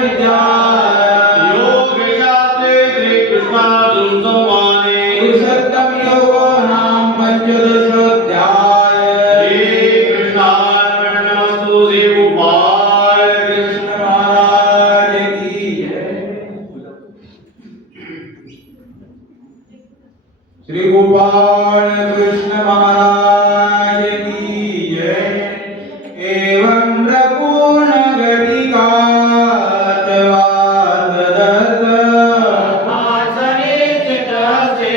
विद्याय योगशास्त्रे श्रीकृष्णार्जुन संवादे पुरुषोत्तम योगो नाम पंचदशोऽध्याय श्रीकृष्णार्पणमस्तु श्री गोपाल कृष्ण महाराज की जय। श्री गोपाल कृष्ण महाराज की जय। एवं रघुन घटिकातवाददत्त आसने चितसे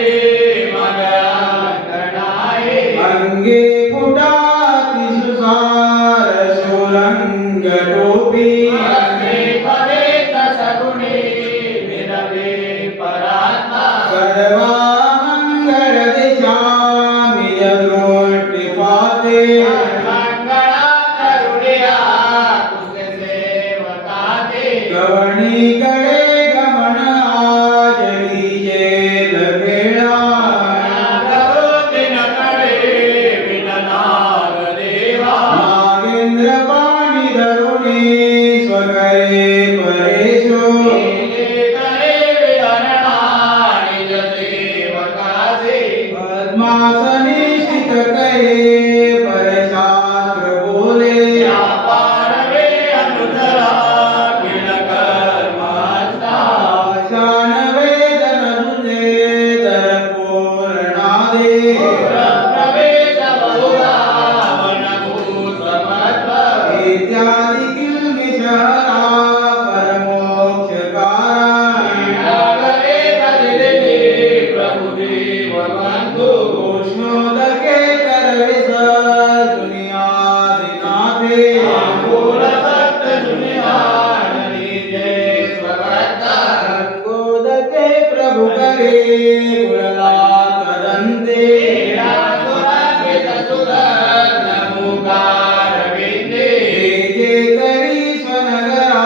मगनाय अंगे फुटाति सुसार सुरंग टोपी पदे सगुणे विरवे परात्मा सर्वा मंगल दिशामि यदृष्टि पाते मंगला करुणिया तुझे सेवकाते गवणी गडे गमन आज लीजे लगेला करोति न करे विननाग देवा नागेंद्र पाणी धरुणी स्वकरे परेशो करे विहरणा निज सेवकासे पद्मासनी स्थित कहे परशास्त्र बोले पारवे अनुधरा किल कर्मास्ता आशान वेदन तुझे दर पूर्णादे प्रवेश बहुधा वनभूतमत्व इत्यादि किल्मिषहरा परमोक्षकारा करे तदिति प्रभुदेव बन्धु उष्णोदके करविस दुनियादिनाथे मूल सत्य दुनियान लीजे स्वभक्ता रंगोदके प्रभु करे गुणलाकदन्ते सुरंगित सुगंध मुखार विंदे जे करी स्वनगरा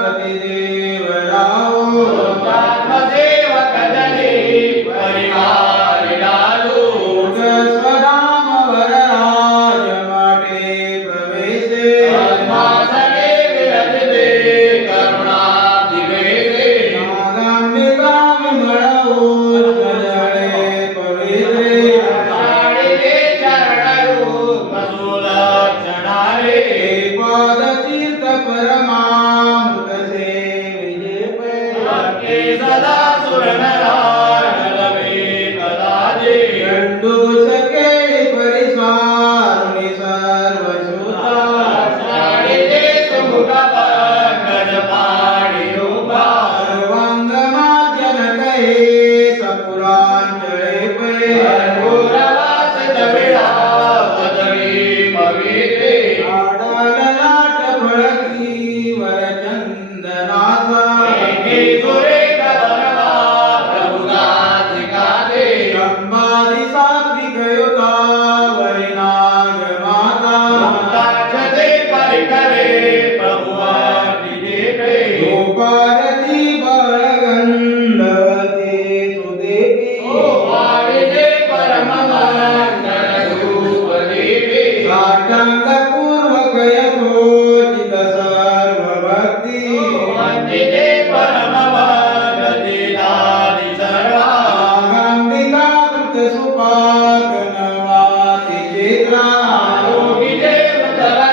प्रतिदेवराओ सेवक जने परिवार डालू स्वधाम वरराज माटे प्रवेशे पद्मासने विराजते करुणाब्धिवेशे नागाम्बिका विमळवो स्वजळे पवित्रे साडिते चरणरूप सुलक्षणारे पादतीर्थ परमामृत सेविजे भक्ति सदा सुरनरानलवे कदाजे दंडोष केळी परिसारुणी सर्वश्रुता साडिते सुमुख पंकज पाणियोगा सर्वांगमार्जन कहे सपुरांजळे पै कर्पूरवासित विडा वदनी पवित्रे आडाललाट फळकी वरचंदनाचा सुरेख बरवा प्रभुदाधिकारे संबादी सात्विक युता वरिनाग माता मुक्ताक्षते परिकरे प्रभुवादिदेवे गोपारती बळगंधवती सुदेवी वाणिजे परममंगलरूप देवी साष्टांग पूर्वक यथोचित सर्व भक्ती वंदिते परमभगतिदानि सर्वा नागांबिका कृत सुपाक नवाति चित्रा योगिते उदरा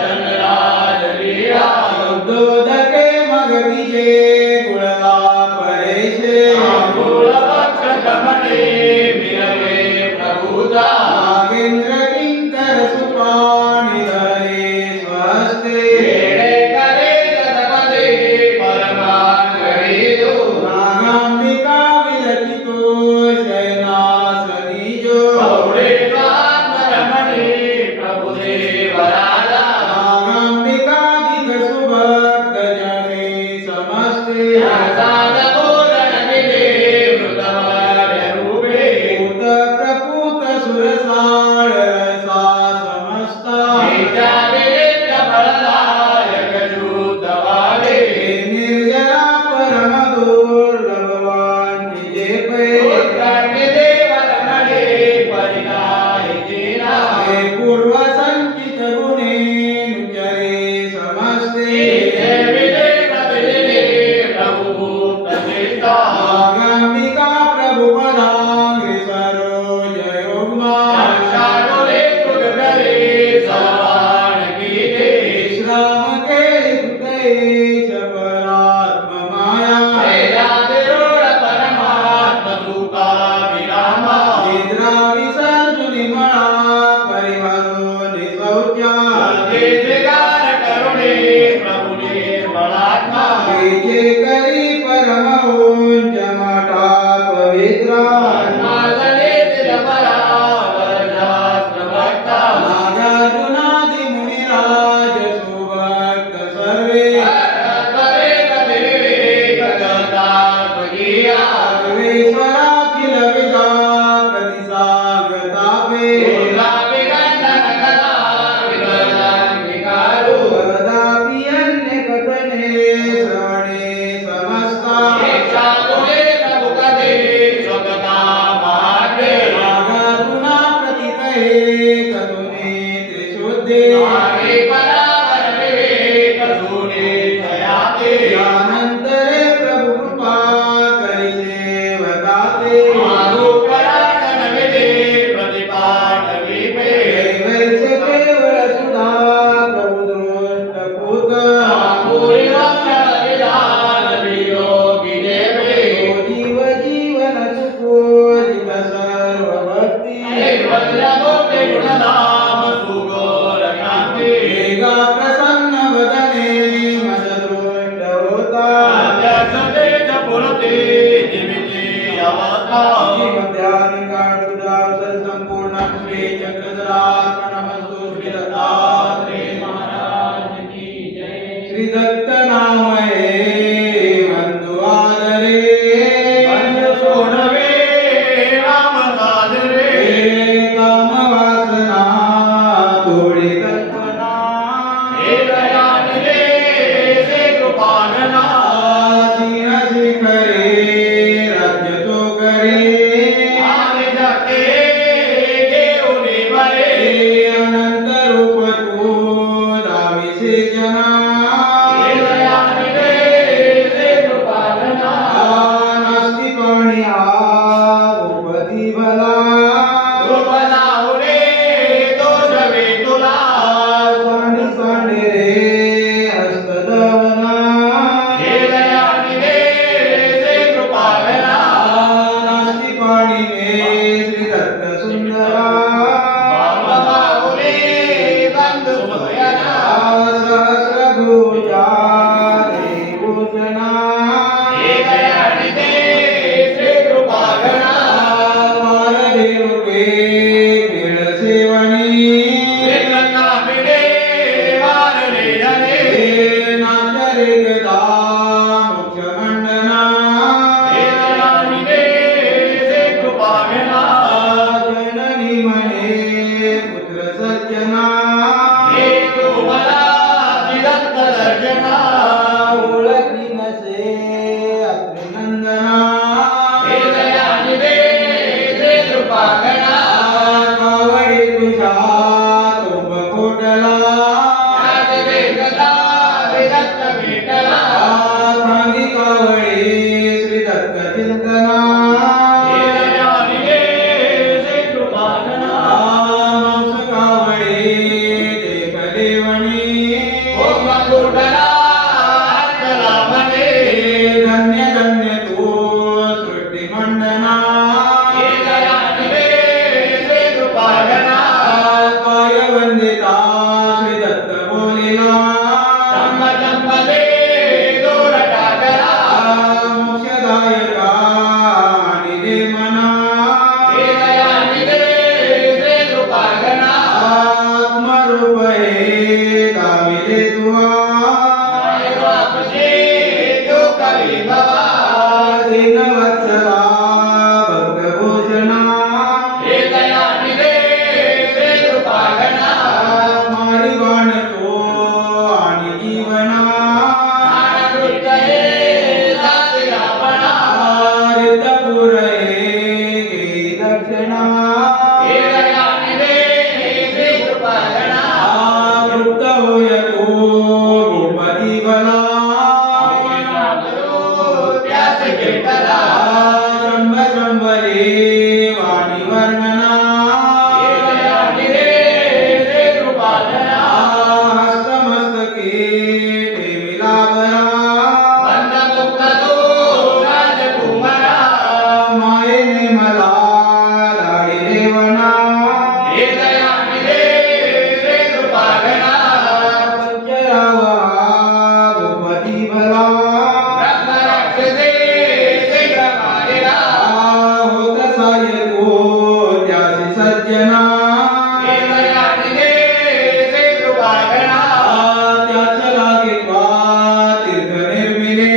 चंद्राज लीला उद्धोदके मगतिजे गुणला परेशे मूलभक्त कमले विरवे प्रभुदा नागेंद्र किंकर सुपाणि धरे स्वस्ते खेळे करे जगपदे परमांगळीयो नागांबिका विलसितो शयनासनीजो गौडे स्वात्मरमणे प्रभुदेव राजा नागांबिकाधिक सुभक्त जने समस्ते प्रसाद पूरण विधे मृतवर्य रूपे पूत प्रपूत सुरसाळ रसा समस्ता नित्यानित्य फलदायक शुद्धवाले निर्जरा परम दुर्लभवान जे पै उत्कर्मिदेव रमणे परिणायितेना पूर्व संचित गुणे नुचरे समस्ते विधे परात्म माया वेदातिरूढ परमात्म सुखा विरामा निद्रा विसर्जुनी मळा परिहरो निसौच्या देशकार करुणे प्रभु निर्मलात्मा जे करी परमहंस मठा पवित्रा मासने चिदंबरा वरशास्त्र भक्ता नागार्जुनादि मुनिराज सुभक्त सर्वे सर्वेक विवेक गता स्वकीया सर्वेश्वराखिल विदा प्रतिसागतापे दुर्गाभिगण्डन कदा विगतं विकारो वरदापि अन्य कथने श्रवणे समस्ता इच्छा गुणे प्रभुकते स्वगता महात्मे नागार्जुना प्रतितहे कथुने त्रिशुद्धे आगे परावर विवेक शून्ये जयाते ज्ञानंतरे प्रभु कृपा करिसे वदाते आरूपराटन विधे प्रतिपाठ विपे वैसे केवल सुधा प्रभु दृष्ट पूत आपूर्णमंगल विधान वियोगी देवे जीव जीवन सुखो जित सर्व भक्ति वज्रमूर्ति गुणधाम सुगोर कांति मेघा प्रसन्न वदने मद दृष्ट होता अध्यक्षते च पुरते जीविते अवस्था जीव ध्यान काल सुधार संपूर्ण श्री चक्रधरार्पणमस्तु श्री दत्तात्रेय महाराज की जय श्री दत्त नामये बंधु आदरे पंच सोडवे राम साजरे काम वासना थोडी कल्पना हे दयानिधे से कृपानना सिंह शिखरे राज्य तो करे आगे जाते घेऊन बरे अनंत रूप तू दाविसे जना हे दयानिधे से कृपानना नास्ति पाणी उपदी भला कृपणाहुरे दोष वेतुला सांडी सांडी रे हस्तधवना हे दयानिधे से कृपानना नास्ति पाणी मे श्री दत्त सुंदरा बाहुले बंधु सोयना सहस्रभुजा देवभूषणा हे दयानिधे से कृपागणा मालदेवके खेळसेवणी विक्रतामिने वारणे जने नाचरे गदा मुख्यमंडना हे दयानिधे से कृपागणा जननी म्हणे पुत्र सज्जना हे तुम्हाला चिदत्त दर्शना ओळखी नसे अत्रिनंदना हे दयानिधे से कृपागणा कावडी तुझा तुंब कोटला याचे वेगता विदत्त भेटला ब्रह्मराक्षसे शीघ्र मारिला होत साय तो त्यासी सज्जना केवळाने से कृपागणा त्याच लागे तीर्थ निर्मिले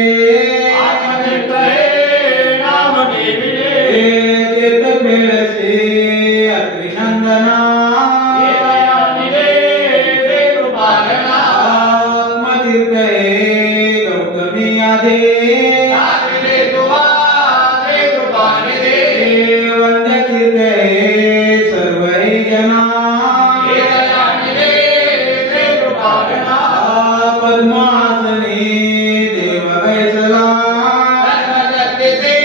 आत्मनिष्ठ हे नाम देविले तीर्थ खेळसे अत्रिनंदना केवळाने से कृपागणा आत्मतीर्थ हे गौतमी आधे साविले तुवा से कृपाने दे वंद्य तीर्थ हे सर्व हे जना केवळाने से कृपागणा पद्मासने देव बैसला सर्वशक्तीचे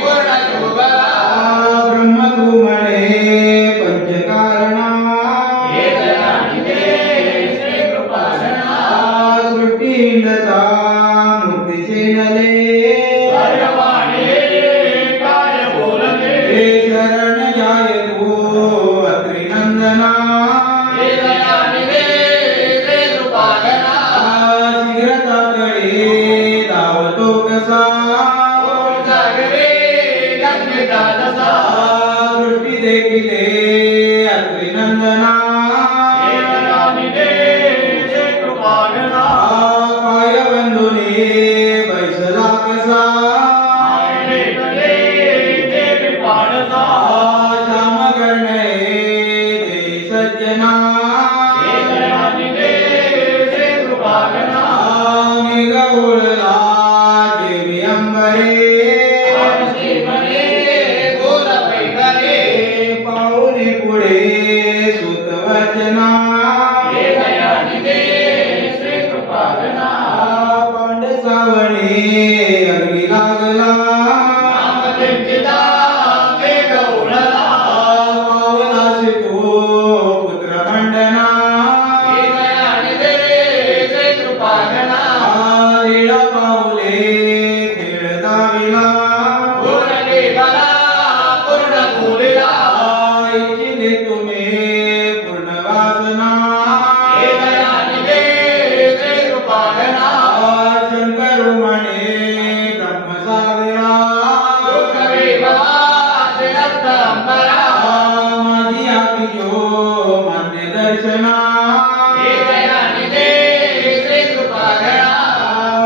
पूर्ण शोभला ब्रह्म तू म्हणे पंचकारणा केवळाने से कृपागणा सृष्टींडचा मूर्तीचे नले सर्ववाणी काय बोलले हे शरण जाय तू अत्रिनंदना केवळाने से कृपागणा शीघ्रताकडे धावतो कसा ओम सागरे गंगेचा जसा दृष्टी देखिले अत्रिनंदना केवळाने से कृपागणा काय बंधुने बैसला कसा आयले तले ते कृपाणसा श्याम करणे ते सज्जना केवळाने से कृपागणा मेघ बोलला देवी अंबरे आमचे मने बोल पैकरे पाऊले पुढे सुत वचना केवळाने से कृपागणा पांडसावणे अग्नी लागला नामचिंतिता ते गौरला पावलासी तो पुत्र मंडना केवळाने से कृपागणा लीळा पाऊले खेळ दाविला पूर्ण बला पूर्ण बोलिला इच्छिले तुम्ही पूर्ण वासना केवळाने से कृपागणा शंकर म्हणे ब्रह्मसागरा दुःखवे भवासे रक्तांबरा माझी आखी जो मान्य दर्शना केवळाने से कृपागणा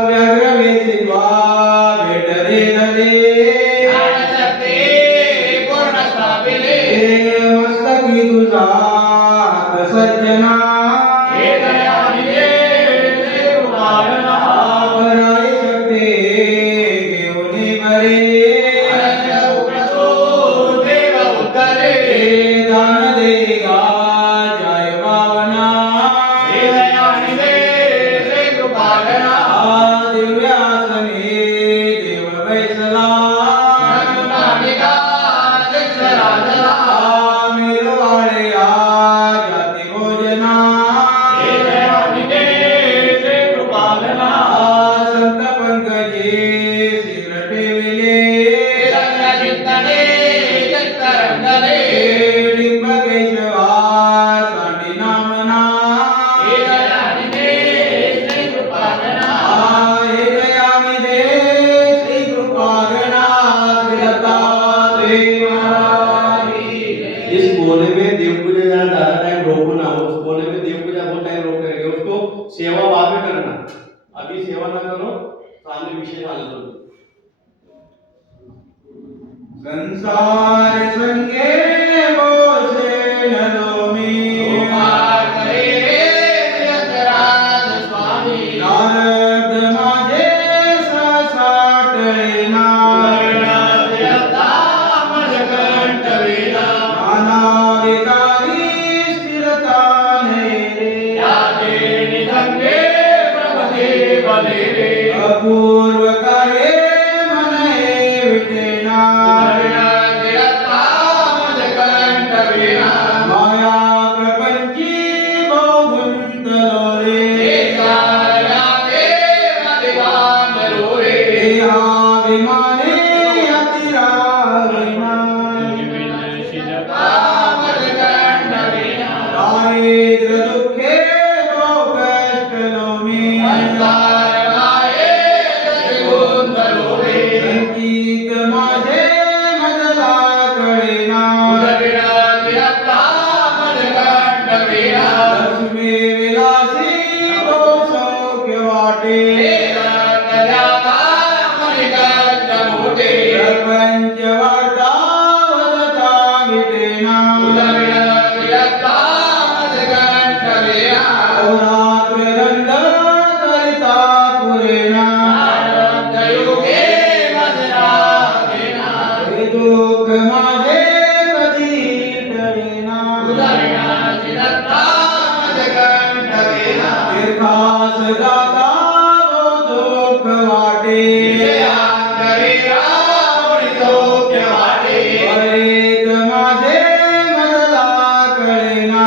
व्याघ्र वेशित्वा भेट रे नले ज्ञानशक्ती पूर्ण स्थापिले मस्तकी तुझा हात सज्जना केवळाने से कृपागणा पराय शक्ती घेऊन बरे अनन्य उपतो देव उद्धरे दान देगा जय भावना केवळाने से कृपागणा दिव्यासने देव बैसला रघुनाथिका शिक्षराजला मिरवाळ्या जाती भोजना केवळाने से कृपागणा संत पंकजे शीघ्र ठेविले रंगचिंतने चित्तरंगले लिंब केशवा सांडी नामना केवळाने से कृपागणा हे दयामी दे श्री कृपागणा श्रीलता इस कोने में देव पूजा जरा ज्यादा टाइम रोको ना, उस कोने में देव पूजा बहुत टाइम रोक करेंगे, उसको सेवा बाद में करना, अभी सेवा ना करो, सामने विषय डाल दो। संसार संगे बोसे नलोमी उपकार करे यतराज स्वामी नारद माझे सासाटळेना वर्णाद्यता मजकंठ वेला नाना विकारी स्थिरता नैरे याते निधंगे प्रभते बले रे अपूर्व कार्ये मने विटेना वर्णाद्यता मजकंठ वेला माया प्रपंची बहुगुंतलो रे याते मदिवान रोरे देहाभिमाने अतिरागिना मजकंठ वेला दारिद्र्य दुःखे बहु कष्ट लोमी संसार माये प्रपंच वार्ता वदता विटेना अहोरात्र दंड करिता पुरेना हे दुःख माझे कधी टळेना तीर्थास जाता दुःख वाटे वैत माझे मला कळेना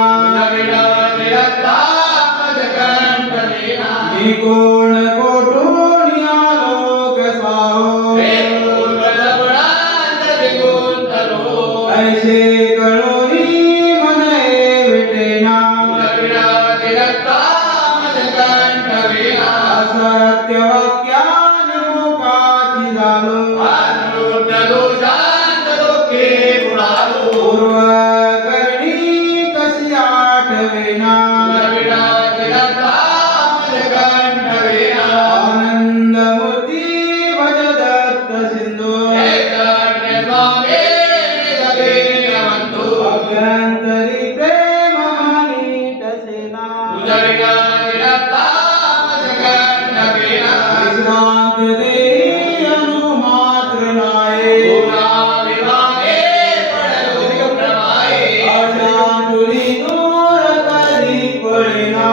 मी कोण कोठून आलो कसाहो ऐसे कळोनी मने विटेना असत्य वाक्याने मुखाची झालो पूर्व करणी कशी आठवेना आनंद मूर्ती भज दत्त सिंधू अभ्यंतरी प्रेम मानित सेना विश्रांत देही अनुमात्र नाये अशांतुली दूर करी पळेना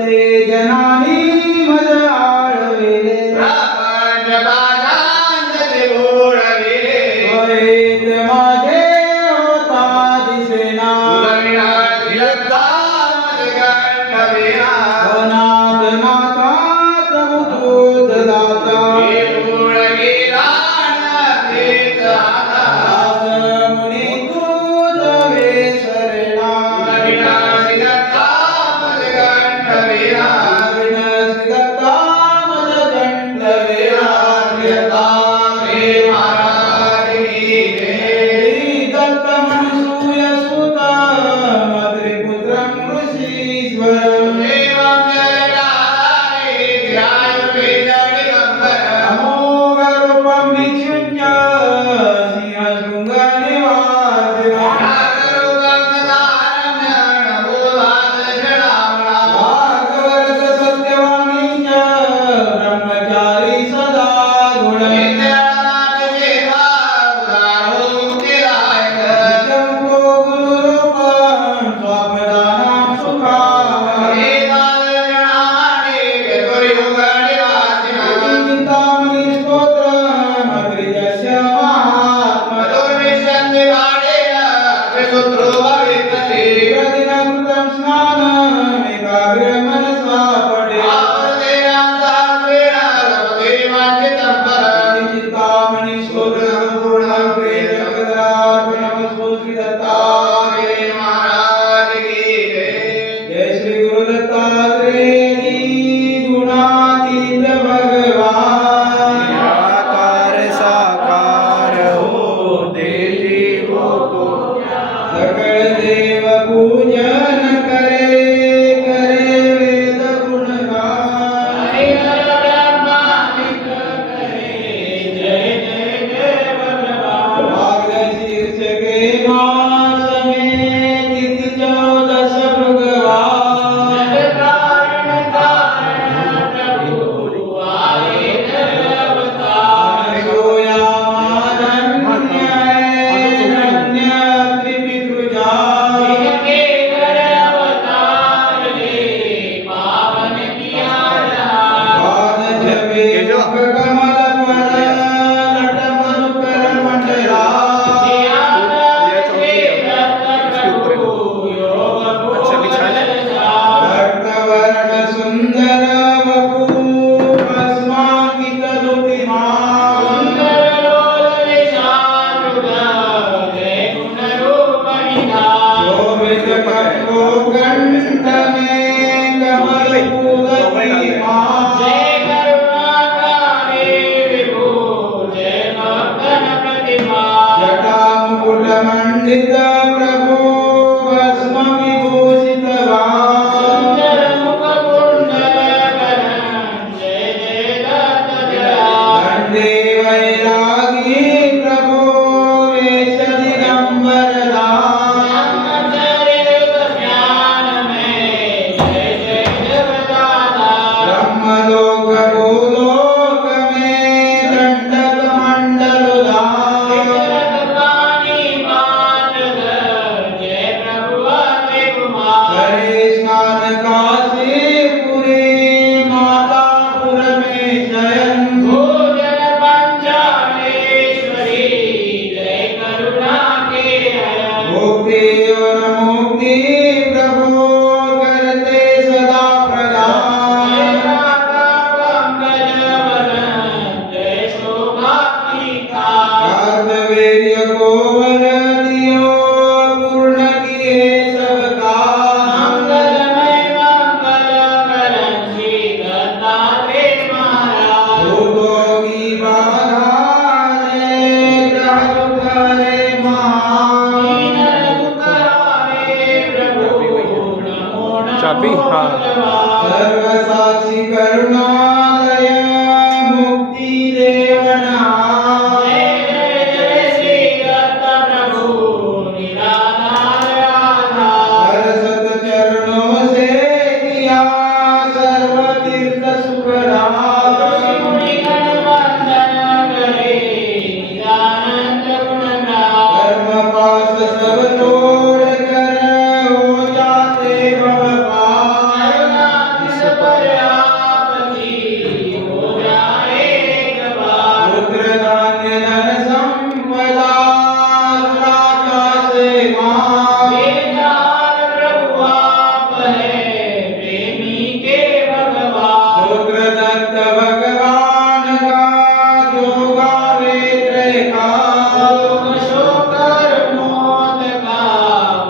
विषये जनानी मज आळवेले वैत माझे होता दिसेना अनाथ नाथा प्रभु दूत दाता दास मुनी दूत वेसरेना भगवान सर्वसाक्षी करुणालय मुक्ति देवना जय जय जय श्री दत्त प्रभु निराधार आधार हर सत चरणों से किया सर्व तीर्थ सुखदार ऋषि मुनि गण वंदन करे निरानंद गुणगान कर्म पास सब तोड़ कर हो जाते भगवान करुणातिश पर्याप्ति हो जाए एक बार पुत्र धान्य धन संपदा राजा से मां दीनदार प्रभु आप हैं प्रेमी के भगवान पुत्र दत्त भगवान का जो गावे त्रैकाल शोक शोकर मौत का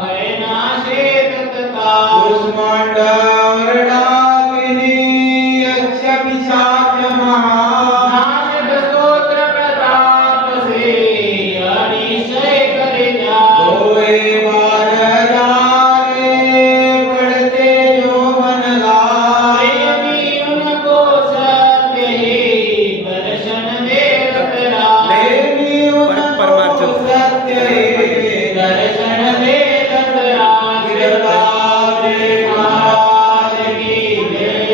भय नाशे तत्काल कुष्मांडा और डाकिनी यक्ष पिशाच महा नाशक स्तोत्र प्रताप से अतिशय करे जाओ होए 12,000 पढ़ते जो मन लाए प्रेमी उनको सत्य ही दर्शन दे तत्राए देवी उनको सत्य है दर्शन दे तत्राए गिरदार महाराज की जय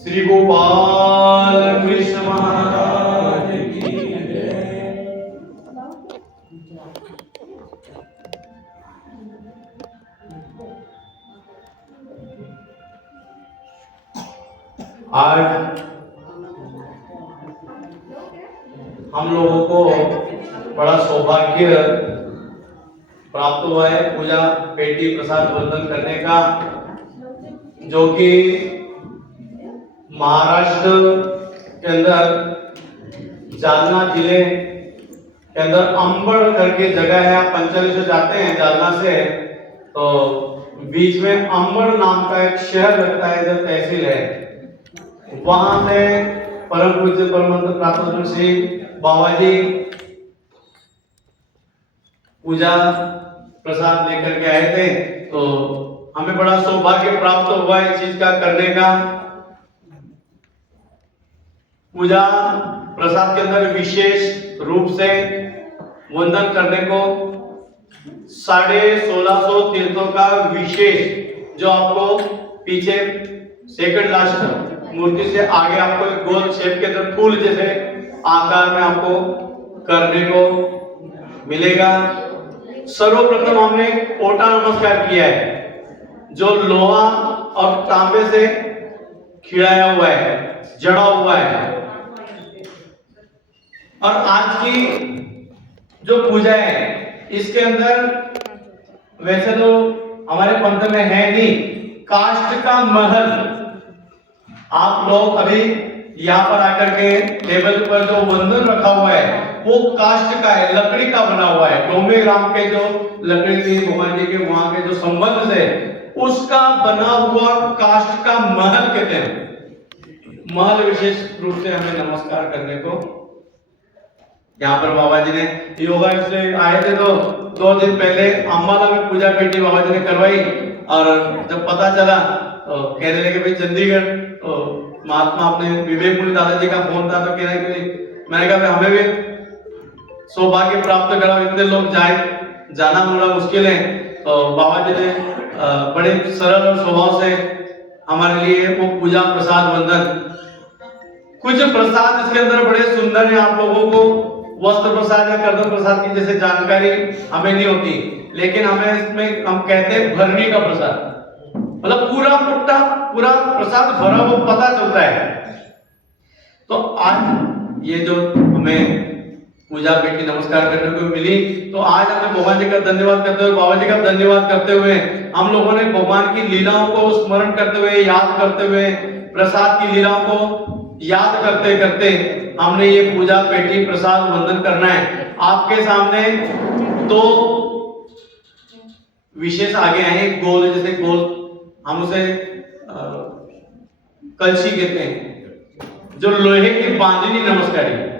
श्री गोपाल कृष्ण महाराज की जय। आज हम लोगों को बड़ा सौभाग्य प्राप्त हुआ है पूजा पेटी प्रसाद वंदन करने का, जो कि महाराष्ट्र के अंदर जालना जिले के अंदर अंबड़ करके जगह है। आप पंचली से जाते हैं जालना से तो बीच में अंबड़ नाम का एक शहर लगता है, जो तहसील है। वहां से परम पूज्य परमहंस प्रातः श्री बाबा जी पूजा प्रसाद लेकर के आए थे, तो हमें बड़ा सौभाग्य प्राप्त हुआ इस चीज का करने का। पूजा प्रसाद के अंदर विशेष रूप से वंदन करने को 1650 तीर्थों का विशेष, जो आपको पीछे सेकंड लास्ट मूर्ति से आगे आपको एक गोल शेप के अंदर फूल जैसे आकार में आपको करने को मिलेगा। सर्वप्रथम हमने ओटा नमस्कार किया है, जो लोहा और तांबे से खिड़ाया हुआ है, जड़ा हुआ है। और आज की जो पूजा है इसके अंदर वैसे तो हमारे पंथ में है नहीं, काष्ठ का महल। आप लोग अभी यहाँ पर आकर के टेबल पर जो वंदन रखा हुआ है वो काष्ठ का है, लकड़ी का बना हुआ है। डोमे ग्राम के जो लकड़ी थी भगवान जी के वहां के जो संबंध से उसका बना हुआ काष्ठ का महल कहते हैं। महल विशेष रूप से हमें नमस्कार करने को यहाँ पर बाबा जी ने योगा से आए थे, तो 2 दिन पहले अम्बाला में पूजा पेटी बाबा जी ने करवाई। और जब पता चला तो कहने लगे भाई चंडीगढ़, तो महात्मा अपने विवेक मुनि दादाजी का फोन था, तो कह रहे कि मैंने कहा हमें भी सौभाग्य प्राप्त करा, इतने लोग जाना थोड़ा मुश्किल है। तो बाबा जी ने बड़े सरल और स्वभाव से हमारे लिए वो पूजा प्रसाद वंदन, कुछ प्रसाद इसके अंदर बड़े सुंदर है, आप लोगों को वस्त्र प्रसाद या कर्दम प्रसाद की जैसे जानकारी हमें नहीं होती, लेकिन हमें इसमें हम कहते हैं भरनी का प्रसाद, मतलब पूरा पुट्टा पूरा प्रसाद भरा वो पता चलता है। तो आज ये जो हमें पूजा पेटी नमस्कार करने को मिली, तो आज हमें भगवान जी का धन्यवाद करते हुए, बाबा जी का धन्यवाद करते हुए, हम लोगों ने भगवान की लीलाओं को स्मरण करते हुए, याद करते हुए, प्रसाद की लीलाओं को याद करते करते हमने ये पूजा पेटी प्रसाद वंदन करना है। आपके सामने तो विशेष आगे आए, गोल जैसे गोल, हम उसे कलशी कहते हैं, जो लोहे की बांधनी नमस्कारी।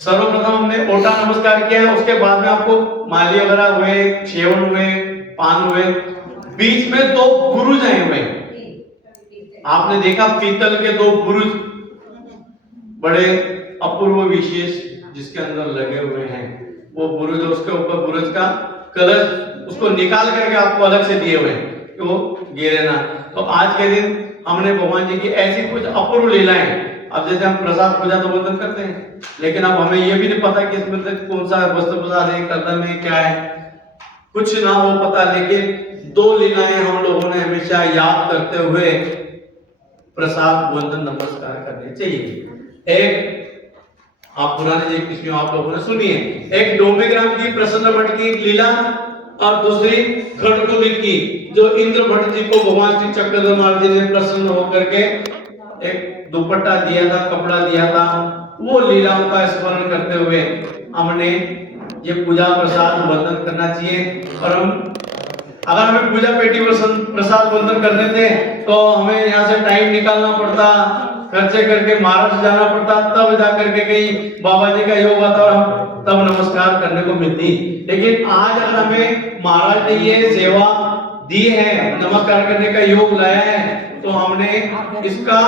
सर्वप्रथम हमने ओटा नमस्कार किया, उसके बाद में आपको माली वगैरह हुए, सेवन हुए, पान हुए, बीच में 2 बुरुज आए हुए। आपने देखा पीतल के 2 बुरुज बड़े अपूर्व विशेष जिसके अंदर लगे हुए हैं, वो बुरुज, उसके ऊपर बुरुज का कलश उसको निकाल करके आपको अलग से दिए हुए हैं कि वो गिरे ना। तो आज के दिन हमने भगवान जी की ऐसी कुछ अपूर्व लीलाएं, अब जैसे हम प्रसाद पूजा तो वंदन करते हैं, लेकिन अब हमें ये भी नहीं पता कि इसमें से कौन सा वस्त्र प्रसाद है, कर्दम है, क्या है, कुछ ना हो पता, लेकिन 2 लीलाएं हम लोगों ने हमेशा याद करते हुए प्रसाद वंदन नमस्कार करने चाहिए। एक आप पुराने जी किसी आप लोगों ने सुनी है, एक डोंबीग्राम की प्रसन्न भट्ट की लीला, और दूसरी खड़कुली की, जो इंद्र भट्ट जी को भगवान श्री चक्रधर महाराज जी ने प्रसन्न होकर के एक दुपट्टा दिया था, कपड़ा दिया था, वो लीलाओं का स्मरण करते हुए हमने ये पूजा प्रसाद वंदन करना चाहिए। और हम अगर हमें पूजा पेटी प्रसाद वंदन करने थे तो हमें यहाँ से टाइम निकालना पड़ता, खर्चे करके महाराष्ट्र जाना पड़ता, तब जा करके कहीं बाबा जी का योग आता और हम तब नमस्कार करने को मिलती। लेकिन आज अगर हमें महाराज ने ये सेवा दी है, नमस्कार करने का योग लाया है, तो हमने इसका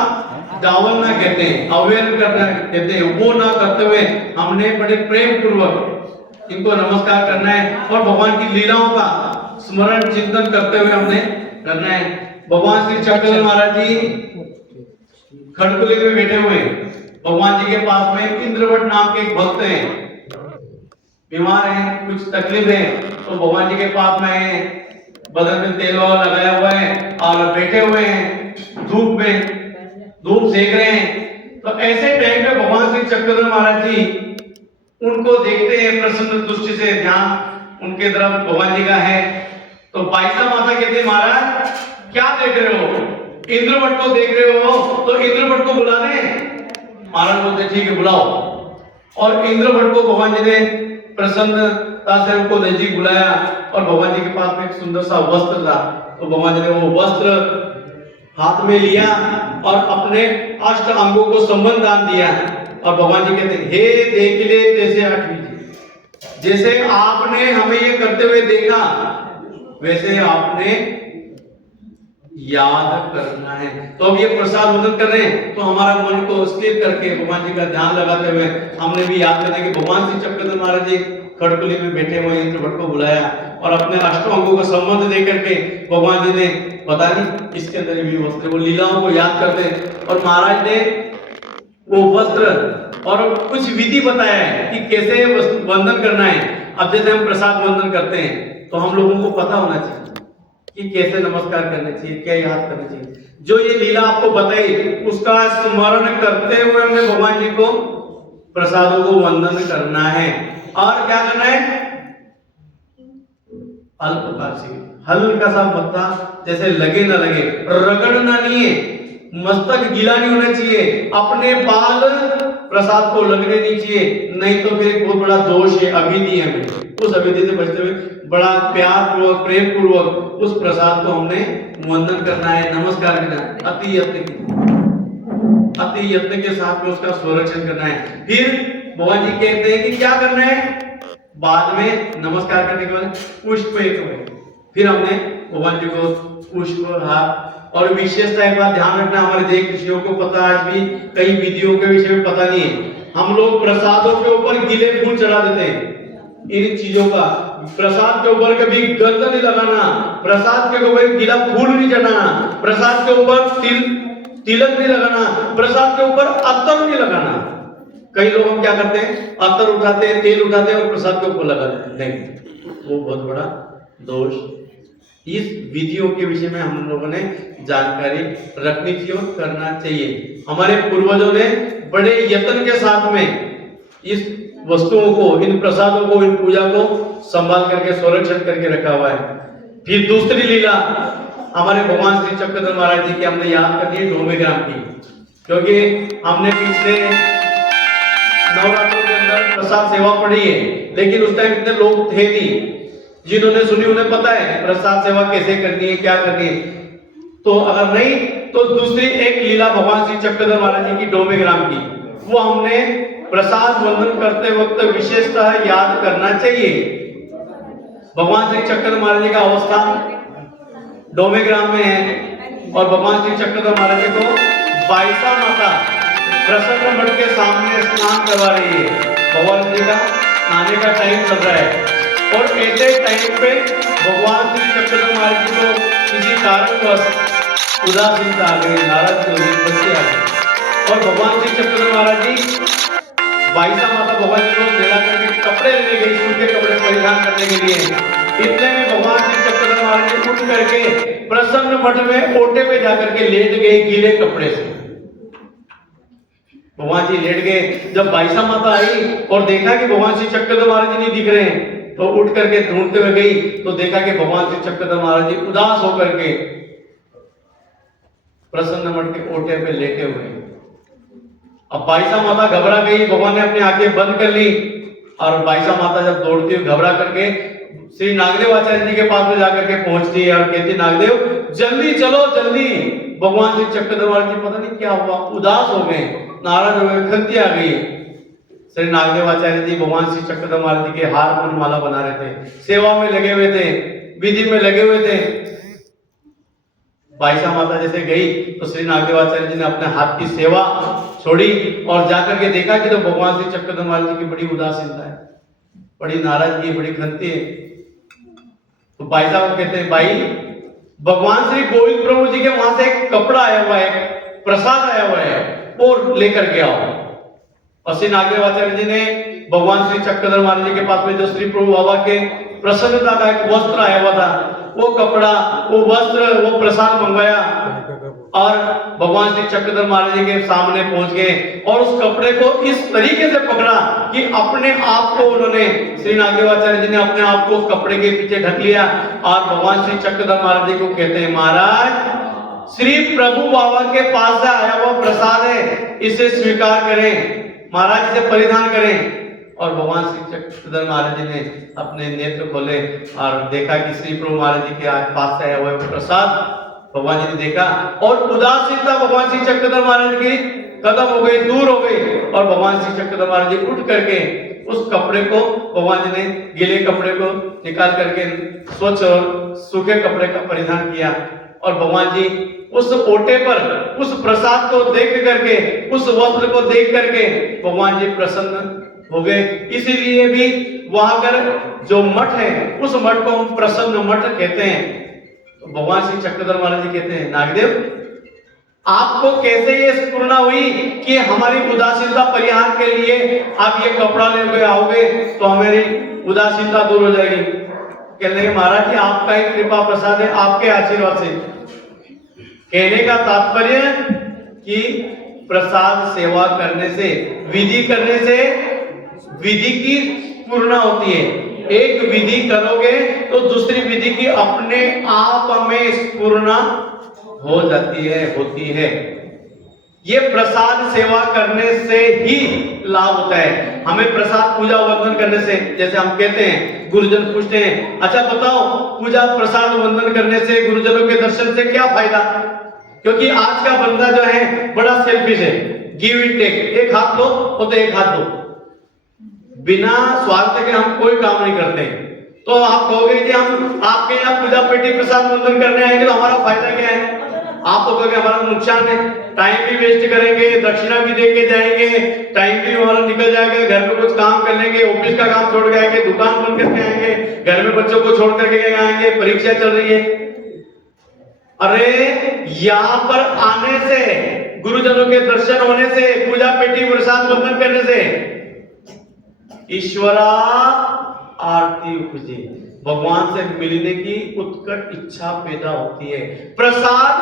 दावन ना कहते हैं, अवेयर करना कहते हैं, वो ना करते हुए हमने बड़े प्रेम पूर्वक इनको नमस्कार करना है और भगवान की लीलाओं का स्मरण चिंतन करते हुए हमने करना है। भगवान श्री चक्रधर महाराज जी खड़कुली में बैठे हुए हैं, भगवान जी के पास में इंद्रवट नाम के एक भक्त हैं, बीमार हैं, कुछ तकलीफ है, तो भगवान जी के पास में है, बदन में तेल लगाया हुआ है और बैठे हुए हैं धूप में, धूप सेक रहे हैं। तो ऐसे टाइम पे भगवान श्री चक्रधर महाराज जी उनको देखते हैं प्रसन्न दृष्टि से, ध्यान उनके तरफ भगवान जी का है। तो बाईसा माता कहते हैं, महाराज क्या देख रहे हो, इंद्रवट को देख रहे हो, तो इंद्रवट को बुला दे। महाराज बोलते ठीक है बुलाओ, और इंद्रवट को भगवान जी ने प्रसन्नता से उनको नजदीक बुलाया और भगवान जी के पास में एक सुंदर सा वस्त्र था, तो भगवान जी ने वो वस्त्र हाथ में लिया और अपने अष्ट अंगों को संबंध दान दिया। और भगवान जी कहते हैं, हे देख ले जैसे 8वीं, जैसे आपने हमें ये करते हुए देखा वैसे आपने याद करना है। तो अब ये प्रसाद वंदन कर रहे हैं, तो हमारा मन को स्थिर करके भगवान जी का ध्यान लगाते हुए हमने भी याद करना है कि भगवान श्री चक्रधर महाराज जी खड़कुली में बैठे हुए इंद्रवट को बुलाया और अपने अष्ट अंगों का संबंध दे करके भगवान जी ने बता दी इसके अंदर भी वस्त्र, वो लीलाओं को याद करते हैं। और महाराज ने वो वस्त्र और कुछ विधि बताया है कि कैसे वंदन करना है। अब जैसे हम प्रसाद वंदन करते हैं तो हम लोगों को पता होना चाहिए कि कैसे नमस्कार करना चाहिए, क्या याद करना चाहिए। जो ये लीला आपको बताई उसका स्मरण करते हुए हमें भगवान जी को प्रसादों को वंदन करना है। और क्या करना है, अल्पकाशी हल्का सा पत्ता, जैसे लगे ना लगे, रगड़ना नहीं है, मस्तक गीला नहीं होना चाहिए, अपने बाल प्रसाद को लगने नहीं चाहिए, नहीं तो फिर एक बहुत बड़ा दोष है, अविधि है। उस अविधि से बचते हुए बड़ा प्यार पूर्वक प्रेम पूर्वक उस प्रसाद को हमने वंदन करना है, नमस्कार करना है, अति यत्न के साथ में उसका संरक्षण करना है। फिर भगवान जी कहते हैं कि क्या करना है, बाद में नमस्कार करने के बाद पुष्प एक में फिर हमने भगवान जी को पुष्प हार। और विशेषता एक बात ध्यान रखना, हमारे देश ऋषियों को पता, आज भी कई विधियों के विषय में पता नहीं है, हम लोग प्रसादों के ऊपर गीले फूल चढ़ा देते हैं। इन चीजों का प्रसाद के ऊपर कभी गंध नहीं लगाना, प्रसाद के ऊपर गीला फूल नहीं चढ़ाना, प्रसाद के ऊपर तिलक नहीं लगाना, प्रसाद के ऊपर अत्तर नहीं लगाना। कई लोग हम क्या करते हैं, अत्तर उठाते हैं, तेल उठाते हैं और प्रसाद के ऊपर लगा देते हैं, वो बहुत बड़ा दोष। इस विधियों के विषय में हम लोगों ने जानकारी रखनी चाहिए और करना चाहिए। हमारे पूर्वजों ने बड़े यत्न के साथ में इस वस्तुओं को, इन प्रसादों को, इन पूजा को संभाल करके संरक्षण करके रखा हुआ है। फिर दूसरी लीला हमारे भगवान श्री चक्रधर महाराज जी की हमने याद करनी है, डोमेग्राम की, क्योंकि हमने पिछले नवरात्रों के अंदर प्रसाद सेवा पढ़ी है, लेकिन उस टाइम इतने लोग थे नहीं। जिन्होंने सुनी उन्हें पता है प्रसाद सेवा कैसे करनी है, क्या करनी है। तो अगर नहीं तो दूसरी एक लीला भगवान श्री चक्रधर महाराज जी की डोमेग्राम की, वो हमने प्रसाद वंदन करते वक्त विशेषतः याद करना चाहिए। भगवान श्री चक्रधर महाराज जी का अवस्था डोमेग्राम में है और भगवान श्री चक्रधर महाराज जी को बाईसा माता प्रसन्न मठ के सामने स्नान करवा रही है। भगवान जी का नहाने का टाइम चल रहा है और ऐसे टाइम पे भगवान श्री चक्रधर महाराज जी को किसी कारणवश उदासीनता आ गई, नाराज हो गई, बच्चे आ गए और भगवान श्री चक्रधर महाराज जी बाईसा माता भगवान जी को मेला करके कपड़े लेने गई, सूखे कपड़े परिधान करने के लिए। इतने में भगवान श्री चक्रधर महाराज जी उठ करके प्रसन्न मठ में ओटे पे जाकर के लेट गए गीले कपड़े से। भगवान जी लेट गए। जब बाईसा माता आई और देखा कि भगवान श्री चक्रधर महाराज जी नहीं दिख रहे हैं, तो उठ करके ढूंढते हुए गई तो देखा कि भगवान श्री चक्रधर महाराज जी उदास होकर के प्रसन्न मठ के ओटे पे लेटे हुए। अब बाईसा माता घबरा गई, भगवान ने अपनी आंखें बंद कर ली और बाईसा माता जब दौड़ती हुई घबरा करके श्री नागदेव आचार्य जी के पास में जाकर के पहुंचती है और कहती, नागदेव जल्दी चलो जल्दी। भगवान श्री चक्रधर महाराज जी पता नहीं क्या हुआ, उदास हो गए, नाराज हो गए, खंती आ गई। श्री नागदेव आचार्य जी भगवान श्री चक्रधर महाराज जी के हार फूल माला बना रहे थे, सेवा में लगे हुए थे, विधि में लगे हुए थे। बाईसा माता जैसे गई तो श्री नागदेव आचार्य जी ने अपने हाथ की सेवा छोड़ी और जाकर के देखा कि तो भगवान श्री चक्रधर महाराज जी की बड़ी उदासीनता है, बड़ी नाराजगी, बड़ी खंती है। तो बाईसा को कहते हैं, भाई भगवान श्री गोविंद प्रभु जी के वहां से एक कपड़ा आया हुआ है, प्रसाद आया हुआ है, वो लेकर के आओ। और श्री नागदेव आचार्य जी ने भगवान श्री चक्रधर महाराज जी के पास में जो श्री प्रभु बाबा के प्रसन्नता का एक वस्त्र आया हुआ था, वो कपड़ा, वो वस्त्र, वो प्रसाद मंगवाया और भगवान श्री चक्रधर महाराज जी के सामने पहुंच गए और उस कपड़े को इस तरीके से पकड़ा कि अपने आप को उन्होंने, श्री नागदेव आचार्य जी ने अपने आप को कपड़े के पीछे ढक लिया और भगवान श्री चक्रधर महाराज जी को कहते हैं, महाराज श्री प्रभु बाबा के पास से आया हुआ प्रसाद है, इसे स्वीकार करें, महाराज इसे परिधान करें। और भगवान श्री चक्रधर महाराज जी ने अपने नेत्र खोले और देखा कि श्री प्रभु महाराज जी के पास से आया हुआ प्रसाद भगवान जी ने देखा और उदासीनता भगवान श्री चक्रधर महाराज की खत्म हो गई, दूर हो गई और भगवान श्री चक्रधर महाराज जी उठ करके उस कपड़े को, भगवान जी ने गीले कपड़े को निकाल करके स्वच्छ और सूखे कपड़े का परिधान किया और भगवान जी उस ओटे पर उस प्रसाद को देख करके, उस वस्त्र को देख करके भगवान जी प्रसन्न हो गए। इसीलिए भी वहां पर जो मठ है उस मठ को हम प्रसन्न मठ कहते हैं। तो भगवान श्री चक्रधर महाराज जी कहते हैं, नागदेव आपको कैसे ये स्फुरना हुई कि हमारी उदासीनता परिहार के लिए आप ये कपड़ा लेके आओगे तो हमारी उदासीनता दूर हो जाएगी। कहने लगे, महाराज जी आपका ही कृपा प्रसाद है, आपके आशीर्वाद से। कहने का तात्पर्य कि प्रसाद सेवा करने से, विधि करने से विधि की पूर्ण होती है। एक विधि करोगे तो दूसरी विधि की अपने आप में स्फुरना हो जाती है, होती है। ये प्रसाद सेवा करने से ही लाभ होता है। हमें प्रसाद पूजा वंदन करने से, जैसे हम कहते हैं, गुरुजन पूछते हैं, अच्छा बताओ पूजा प्रसाद वंदन करने से, गुरुजनों के दर्शन से क्या फायदा? क्योंकि आज का बंदा जो है बड़ा सेल्फिश है, गिव एंड टेक, एक हाथ लो तो एक हाथ दो, बिना स्वार्थ के हम कोई काम नहीं करते। तो आप कहोगे कि हम आपके यहाँ पूजा पेटी प्रसाद वंदन करने आएंगे तो हमारा फायदा क्या है? आप तो कहोगे हमारा नुकसान है, टाइम भी वेस्ट करेंगे, दक्षिणा भी दे के जाएंगे, टाइम भी हमारा निकल जाएगा, घर में कुछ काम कर लेंगे, ऑफिस का काम छोड़ के आएंगे, दुकान बंद करके आएंगे, घर में बच्चों को छोड़ करके आएंगे, परीक्षा चल रही है। अरे यहाँ पर आने से, गुरुजनों के दर्शन होने से, पूजा पेटी प्रसाद वंदन करने से ईश्वरा आरती उपजे, भगवान से मिलने की उत्कट इच्छा पैदा होती है। प्रसाद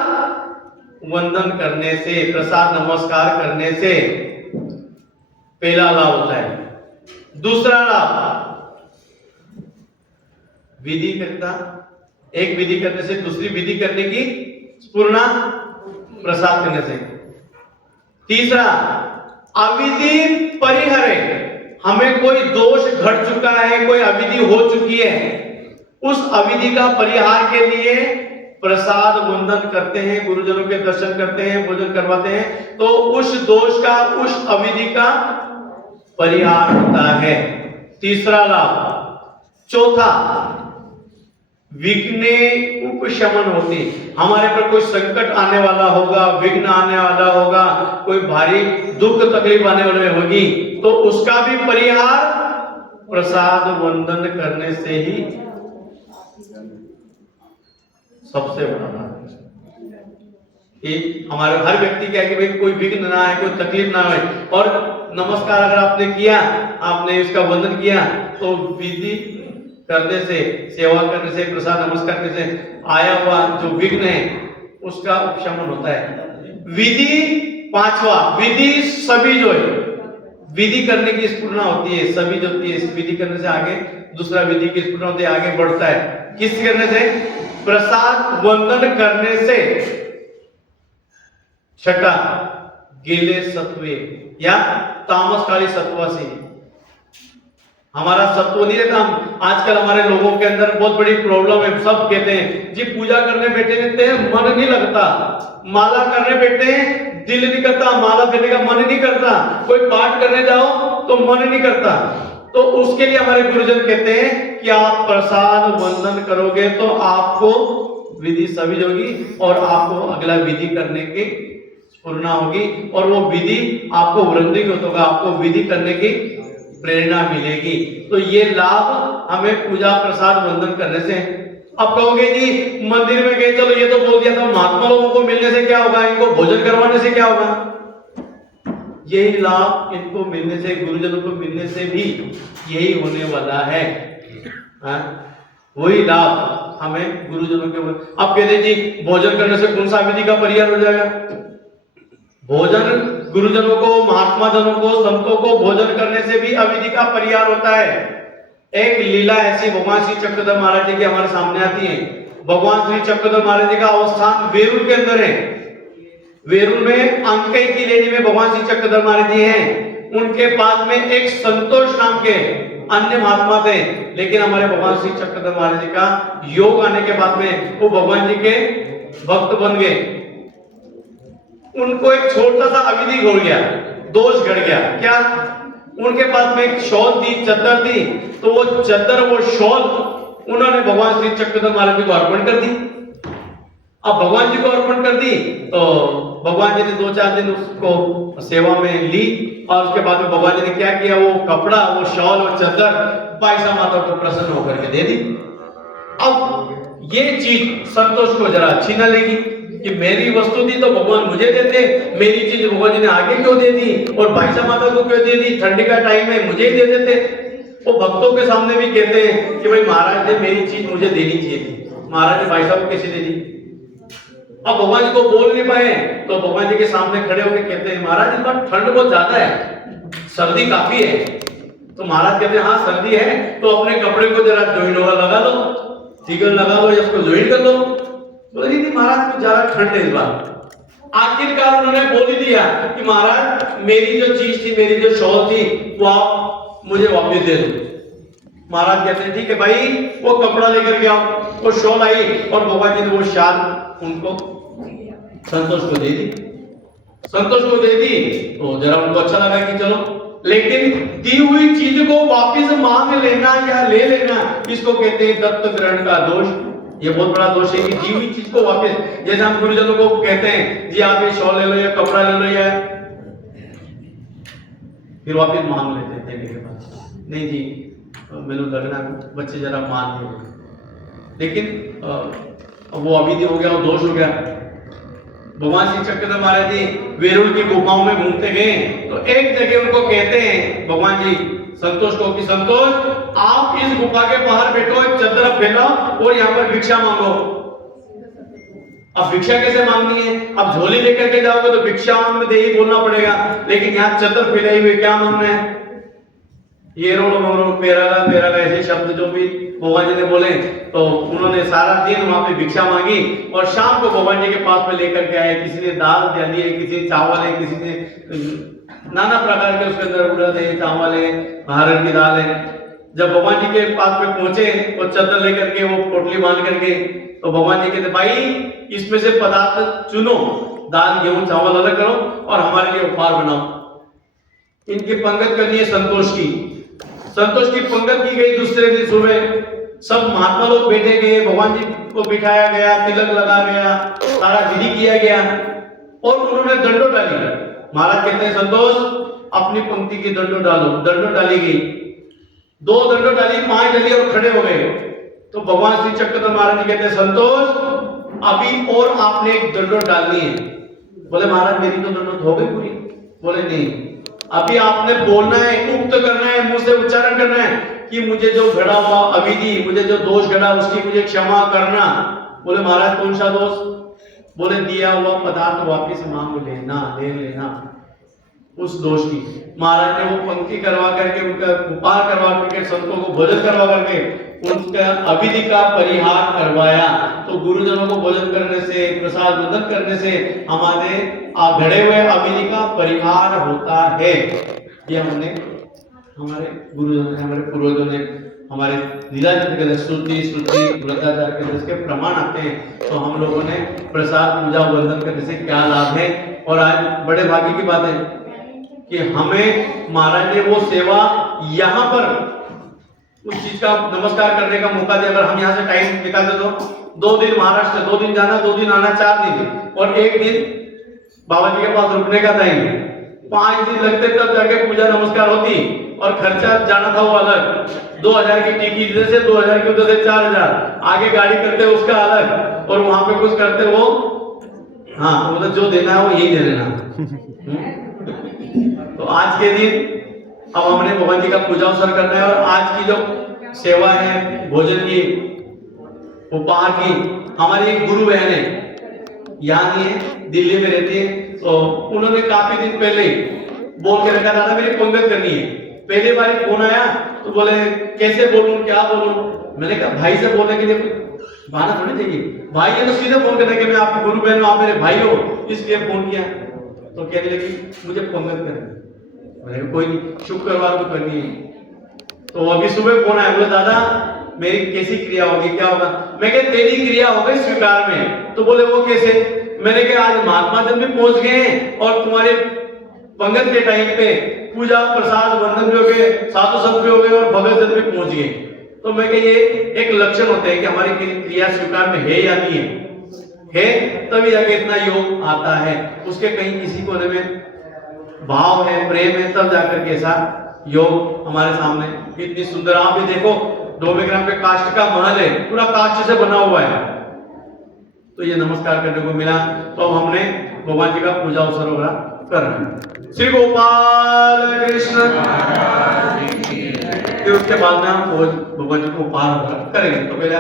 वंदन करने से, प्रसाद नमस्कार करने से पहला लाभ होता है। दूसरा लाभ, विधि करता, एक विधि करने से दूसरी विधि करने की स्फुरना, प्रसाद करने से। तीसरा, अविधि परिहरे, हमें कोई दोष घट चुका है, कोई अविधि हो चुकी है, उस अविधि का परिहार के लिए प्रसाद वंदन करते हैं, गुरुजनों के दर्शन करते हैं, भोजन करवाते हैं, तो उस दोष का, उस अविधि का परिहार होता है। तीसरा लाभ। चौथा, विघ्ने उपशमन होती, हमारे पर कोई संकट आने वाला होगा, विघ्न आने वाला होगा, कोई भारी दुख तकलीफ आने वाली होगी, तो उसका भी परिहार प्रसाद वंदन करने से ही सबसे बड़ा लाभ। हमारे हर व्यक्ति क्या है कि भाई कोई विघ्न ना आए, कोई तकलीफ ना आए, और नमस्कार अगर आपने किया, आपने इसका वंदन किया, तो विधि करने से, सेवा करने से, प्रसाद नमस्कार करने से आया हुआ जो विघ्न है उसका उपशमन होता है। विधि पांचवा, विधि सभी जो है, विधि करने की स्फुरना होती है, सभी जो होती है, विधि करने से आगे दूसरा विधि की स्फुरना होती है, आगे बढ़ता है। किस करने से? प्रसाद वंदन करने से। छठा, गेले सत्वे या तामसकाली सत्व से, हमारा सत्व नहीं रहता। आजकल हमारे लोगों के अंदर बहुत बड़ी प्रॉब्लम है, सब कहते हैं जी पूजा करने बैठे रहते हैं, मन नहीं लगता, माला करने बैठे हैं, दिल नहीं करता, माला देने का मन नहीं करता, कोई पाठ करने जाओ तो मन नहीं करता। तो उसके लिए हमारे गुरुजन कहते हैं कि आप प्रसाद वंदन करोगे तो आपको विधि सभी होगी और आपको अगला विधि करने की स्फुरना होगी, और वो विधि आपको वृद्धिगत होगा, आपको विधि करने की प्रेरणा मिलेगी। तो ये लाभ हमें पूजा प्रसाद वंदन करने से। अब कहोगे जी मंदिर में गए, चलो ये तो बोल दिया था, महात्मा लोगों को मिलने से क्या होगा, इनको भोजन करवाने से क्या होगा? यही लाभ इनको मिलने से, गुरुजनों को मिलने से भी यही होने वाला है। वही लाभ हमें गुरुजनों के। अब कहते जी भोजन करने से कौन सा विधि का परिहार हो जाएगा? भोजन गुरुजनों को, महात्मा जनों को, संतों को भोजन करने से भी अविधि का परिहार होता है। एक लीला ऐसी भगवान श्री चक्रधर महाराज जी के हमारे सामने आती है। भगवान श्री चक्रधर महाराज जी का अवस्थान वेरूल के अंदर है। वेरूल में अंकई की लेनी में भगवान श्री चक्रधर महाराज जी हैं। उनके पास में एक संतोष नाम के अन्य महात्मा थे, लेकिन हमारे भगवान श्री चक्रधर महाराज जी का योग आने के बाद में वो भगवान जी के भक्त बन गए। उनको एक छोटा सा अविधि हो गया, दोष घट गया। क्या? उनके पास में एक शॉल थी, चद्दर थी, तो वो चद्दर, वो शॉल उन्होंने भगवान श्री चक्रधर महाराज जी को अर्पण कर दी। अब भगवान जी को अर्पण कर दी तो भगवान जी ने 2-4 दिन उसको सेवा में ली, और उसके बाद में भगवान जी ने क्या किया, वो कपड़ा, वो शॉल और चद्दर पायसा माता को प्रसन्न होकर के दे दी। अब ये चीज संतोष को जरा अच्छी ना लगी कि मेरी वस्तु थी तो भगवान मुझे देते, मेरी चीज भगवान जी ने आगे क्यों दे दी, और भाईसा माता को क्यों दे दी, ठंडी का टाइम है मुझे ही दे देते। वो भक्तों के सामने भी कहते हैं कि भाई महाराज ने मेरी चीज मुझे देनी चाहिए थी, महाराज ने भाई साहब को कैसे दे दी। अब भगवान जी को बोल नहीं पाए तो भगवान जी के सामने खड़े होकर कहते हैं महाराज इस बार ठंड बहुत ज्यादा है, सर्दी काफी है। तो महाराज कहते हैं हाँ सर्दी है तो अपने कपड़े को जरा ज्वाइन लगा लो, सिगल लगा लो या उसको ज्वाइन कर लो। बोले नहीं महाराज को ज्यादा ठंड है इस बार। आखिरकार उन्होंने बोल ही दिया कि महाराज मेरी जो चीज थी, मेरी जो शॉल थी वो आप मुझे वापस दे दो। महाराज कहते हैं ठीक है भाई, वो कपड़ा लेकर के आओ। वो शॉल आई और भगवान जी ने वो शाल उनको संतोष को दे दी। संतोष को दे दी तो जरा उनको अच्छा लगा कि चलो, लेकिन दी हुई चीज को वापस मांग लेना या ले लेना, इसको कहते हैं दत्त ग्रहण का दोष ये बहुत बड़ा दोष है कि दी हुई चीज को वापस, जैसे हम गुरुजनों को कहते हैं जी आप ये शॉल ले लो या कपड़ा ले लो या, फिर वापस मांग लेते हैं देने के बाद, नहीं जी मैंने लगना बच्चे जरा मान ले, लेकिन वो अभी हो गया, वो दोष हो गया। भगवान श्री चक्रधर महाराज जी वेरुल की गुफाओं में घूमते गए तो एक जगह उनको कहते हैं भगवान जी संतोष को कि संतोष आप इस गुफा के बाहर बैठो, एक चद्दर फैलाओ और यहाँ पर भिक्षा मांगो। अब भिक्षा कैसे मांगनी है? अब झोली लेकर के जाओगे तो भिक्षा में दे ही बोलना पड़ेगा, लेकिन यहाँ चद्दर फैलाई हुई क्या मांगना है? ये रो पेरा ऐसे शब्द जो भी भगवान जी ने बोले, तो उन्होंने सारा दिन वहां पे भिक्षा मांगी और शाम को भगवान जी के पास में लेकर के आए। किसी ने दाल डाली है, किसी ने चावल है, किसी ने नाना प्रकार के उसके अंदर उड़द है, चावल है, हरड़ की दाल है। जब भगवान जी के पास में पहुंचे और चद्दर लेकर के वो पोटली बांध करके, तो भगवान जी कहते भाई इसमें से पदार्थ चुनो, दाल गेहूं चावल अलग करो और हमारे लिए उपहार बनाओ। इनकी पंगत करनी है संतोष की। संतोष की पंगत की गई। दूसरे दिन सुबह सब महात्मा लोग बैठे गए, भगवान जी को बिठाया गया, तिलक लगा गया, सारा विधि किया गया और उन्होंने दंडो डाली। महाराज कहते हैं संतोष अपनी पंक्ति की दंडो डालो। दंडो डाली गई, 2 दंडो डाली, 5 डली और खड़े हो गए। तो भगवान श्री चक्रधर महाराज जी कहते हैं संतोष अभी और आपने एक दंडो डालनी है। बोले महाराज मेरी तो दंडो हो गई पूरी। बोले नहीं, अभी आपने बोलना है, उक्त करना है, मुंह से उच्चारण करना है कि मुझे जो घड़ा हुआ अविधि, मुझे जो दोष घड़ा उसकी मुझे क्षमा करना। बोले महाराज कौन सा दोष? बोले दिया हुआ पदार्थ वापिस मांग लेना, ले लेना उस दोष की। महाराज ने वो पंक्ति करवा करके, उनका उपहार करवा करके, संतों को भोजन करवा करके उनका अविधि का परिहार करवाया। तो गुरुजनों को भोजन करने से, प्रसाद वंदन करने से हमारे घड़े हुए अविधि का परिहार होता है। ये हमने हमारे गुरुजनों ने, हमारे पूर्वजों ने, हमारे लीलाचंद के श्रुति वृद्धाचार के जिसके प्रमाण आते हैं, तो हम लोगों ने प्रसाद पूजा वंदन करने से क्या लाभ है। और आज बड़े भाग्य की बात है कि हमें महाराज ने वो सेवा यहाँ पर उस चीज का नमस्कार करने का मौका दिया। अगर हम यहाँ से टाइम निकालते तो 2 दिन महाराष्ट्र, 2 दिन जाना, 2 दिन आना, 4 दिन और 1 दिन बाबा जी के पास रुकने का टाइम, 5 दिन लगते तब जाके पूजा नमस्कार होती। और खर्चा जाना था वो अलग, 2000 की टिकट इधर से, 2000 की उधर से, 4000 आगे गाड़ी करते उसका अलग, और वहां पे कुछ करते वो, हाँ मतलब जो देना है वो यही दे देना। तो आज के दिन अब हमने भगवान जी का पूजा अवसर करना है और आज की जो सेवा है भोजन की, उपहार की, हमारी एक गुरु बहन है, यहाँ नहीं है, दिल्ली में रहती है। तो उन्होंने काफी दिन पहले बोल के रखा था मेरी पंगत करनी है। पहली बार फोन आया तो बोले कैसे बोलूं, क्या बोलूं। मैंने कहा भाई से बोलने के लिए बहाना थोड़ी चाहिए, भाई है तो सीधे फोन करने के मैं आपकी गुरु बहन हूं, आप मेरे भाई हो, इसलिए फोन किया। तो कहने लगी मुझे पंगत करनी। मैंने कोई नहीं, शुक्रवार को करनी है। तो अभी सुबह फोन आया, बोले दादा मेरी कैसी क्रिया होगी, क्या होगा? मैं कहा तेरी क्रिया हो गई स्वीकार में। तो बोले वो कैसे? मैंने कहा आज महात्मा जन भी पहुंच गए हैं और तुम्हारे पंगत के टाइम पे पूजा प्रसाद वंदन भी हो गए, साधु संत भी हो गए और भगत जन भी पहुंच गए। तो मैं कहा ये एक लक्षण होता है कि हमारी क्रिया स्वीकार में है या नहीं है तभी जाके इतना योग आता है। उसके कहीं किसी कोने में भाव है, प्रेम है, तब जाकर के ऐसा योग हमारे सामने। इतनी सुंदर आप भी देखो, डोमेग्राम पे काष्ठ का महल है, पूरा काष्ठ से बना हुआ है। तो ये नमस्कार करने को मिला, तो अब हमने भगवान जी का पूजा अवसर वगैरह करना। श्री गोपाल कृष्ण। फिर उसके बाद में हम भगवान जी को उपहार करेंगे। तो पहले